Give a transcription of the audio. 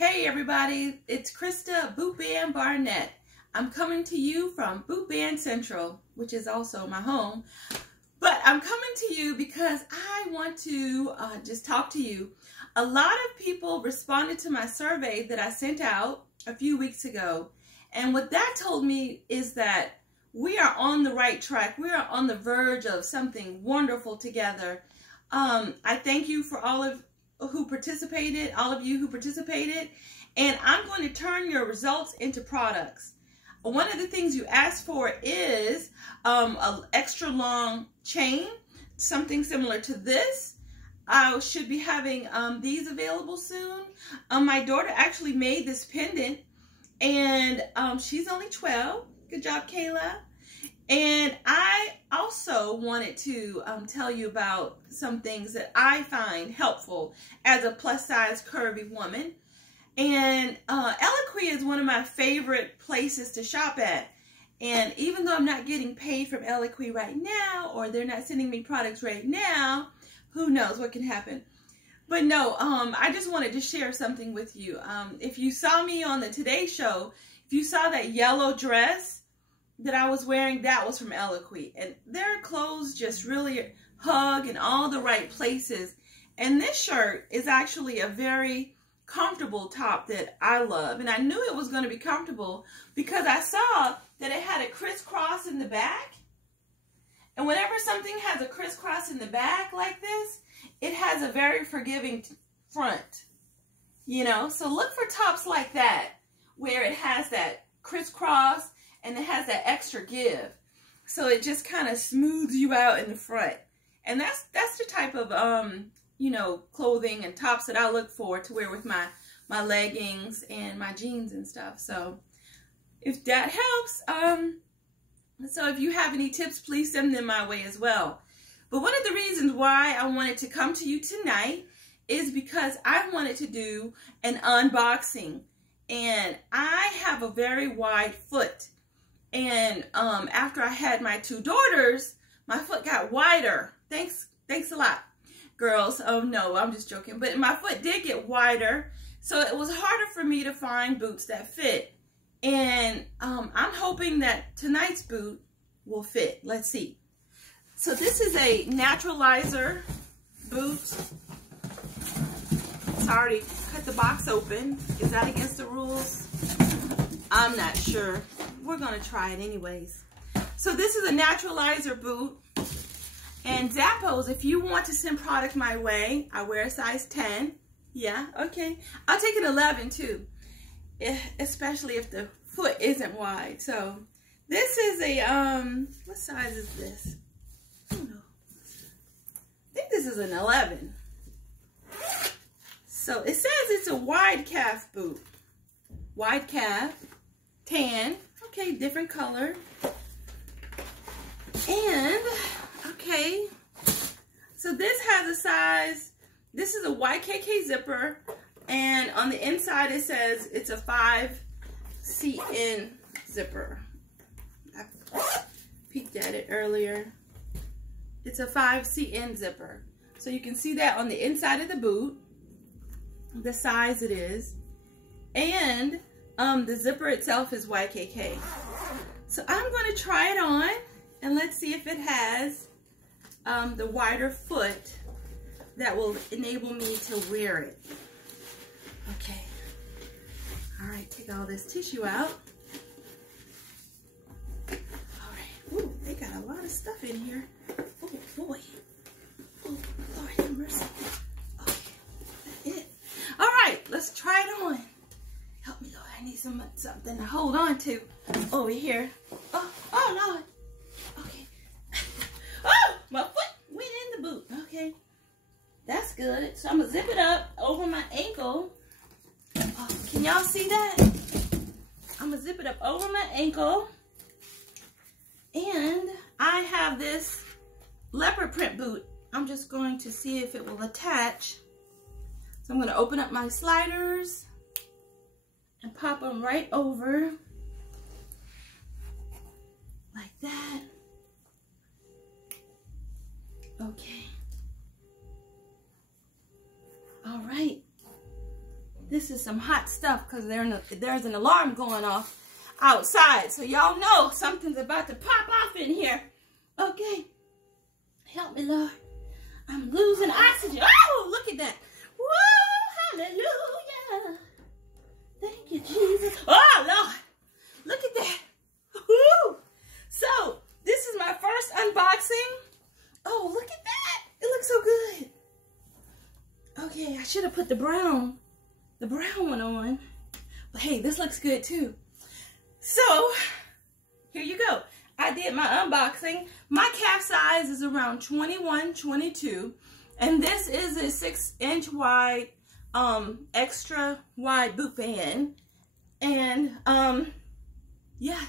Hey everybody, it's Krista Boot Band Barnett. I'm coming to you from Boot Band Central, which is also my home. But I'm coming to you because I want to just talk to you. A lot of people responded to my survey that I sent out a few weeks ago. And what that told me is that we are on the right track. We are on the verge of something wonderful together. I thank you for all of you who participated, and I'm going to turn your results into products. One of the things you asked for is an extra long chain, something similar to this. I should be having these available soon. My daughter actually made this pendant, and she's only 12. Good job, Kayla. And I also wanted to tell you about some things that I find helpful as a plus-size curvy woman. And Eloquii is one of my favorite places to shop at. And even though I'm not getting paid from Eloquii right now, or they're not sending me products right now, who knows what can happen. But no, I just wanted to share something with you. If you saw me on the Today Show, if you saw that yellow dress that I was wearing, that was from Eloquii. And their clothes just really hug in all the right places. And this shirt is actually a very comfortable top that I love. And I knew it was going to be comfortable because I saw that it had a crisscross in the back. And whenever something has a crisscross in the back like this, it has a very forgiving front. You know, so look for tops like that, where it has that crisscross and it has that extra give. So it just kind of smooths you out in the front. And that's the type of, you know, clothing and tops that I look for to wear with my leggings and my jeans and stuff. So if that helps, so if you have any tips, please send them my way as well. But one of the reasons why I wanted to come to you tonight is because I wanted to do an unboxing. And I have a very wide foot. And after I had my two daughters, my foot got wider. Thanks a lot, girls. Oh no, I'm just joking. But my foot did get wider, so it was harder for me to find boots that fit. And I'm hoping that tonight's boot will fit. Let's see. So this is a naturalizer boot. Sorry, cut the box open. Is that against the rules? I'm not sure. We're going to try it anyways. So this is a naturalizer boot. And Zappos, if you want to send product my way, I wear a size 10. Yeah, okay. I'll take an 11 too, especially if the foot isn't wide. So this is a, what size is this? I don't know. I think this is an 11. So it says it's a wide calf boot. Wide calf, tan. Okay, different color. And, okay, so this has a size, this is a YKK zipper, and on the inside it says it's a 5CN zipper. I peeked at it earlier. It's a 5CN zipper. So you can see that on the inside of the boot, the size it is, and the zipper itself is YKK. So I'm going to try it on, and let's see if it has the wider foot that will enable me to wear it. Okay. All right, take all this tissue out. All right. Ooh, they got a lot of stuff in here. Oh, boy. Oh, Lord have mercy. Okay, that's it. All right, let's try it on. Help me, Lord. I need something to hold on to over here. Oh, Lord. Okay. Oh, my foot went in the boot. Okay. That's good. So I'm going to zip it up over my ankle. Oh, can y'all see that? I'm going to zip it up over my ankle. And I have this leopard print boot. I'm just going to see if it will attach. So I'm going to open up my sliders and pop them right over like that. Okay. All right. This is some hot stuff because there's an alarm going off outside. So y'all know something's about to pop off in here. Okay. Help me, Lord. I'm losing oxygen. Oh, look at that. Whoa, hallelujah. Thank you, Jesus. Oh, Lord. Look at that. Woo. So, this is my first unboxing. Oh, look at that. It looks so good. Okay, I should have put the brown one on. But hey, this looks good too. So, here you go. I did my unboxing. My calf size is around 21, 22. And this is a 6-inch wide, extra wide boot band. And, yeah,